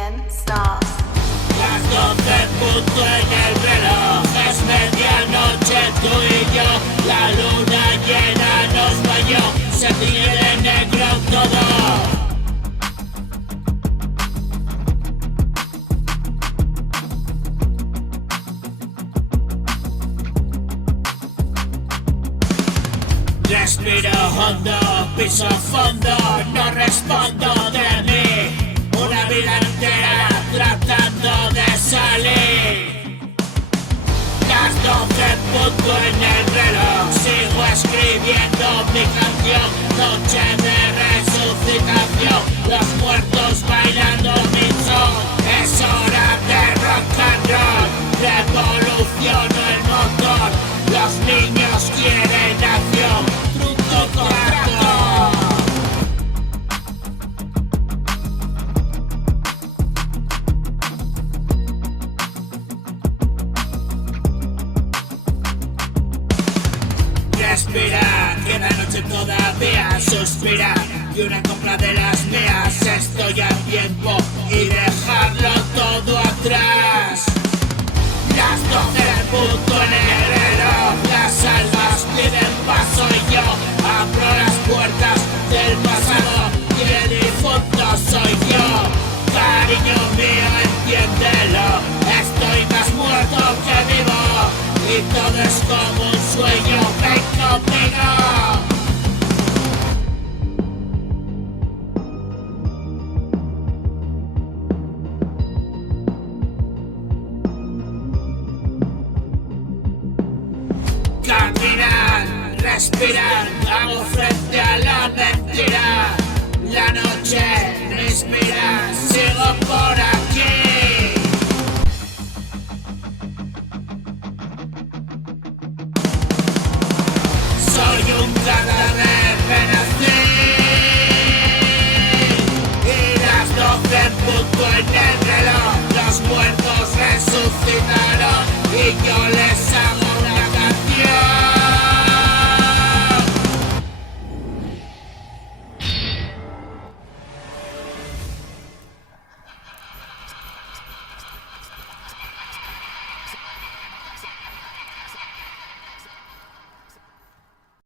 billionstars. Las 12 punto en el reloj, es medianoche, tú y yo. La luna llena nos bañó, se tiñe de negro todo. Respiro, hondo, piso, fondo, no respondo de mí. Una vida entera tratando de salir. Las 12 punto en el reloj, sigo escribiendo mi canción. Noche de resucitación, los muertos bailando mi son. Es hora de rock and roll, revoluciono el motor. Los niños quieren acción, truco, trato. Respira, queda noche todavía, suspira. Y una copla de las mías, estoy a tiempo y dejarlo todo atrás. Las 12 punto en el reloj, las almas piden paso y yo abro las puertas del pasado y el difunto soy yo. Cariño mío, entiéndelo, estoy más muerto que vivo y todo es como un sueño, ven conmigo. Caminar, respirar, hago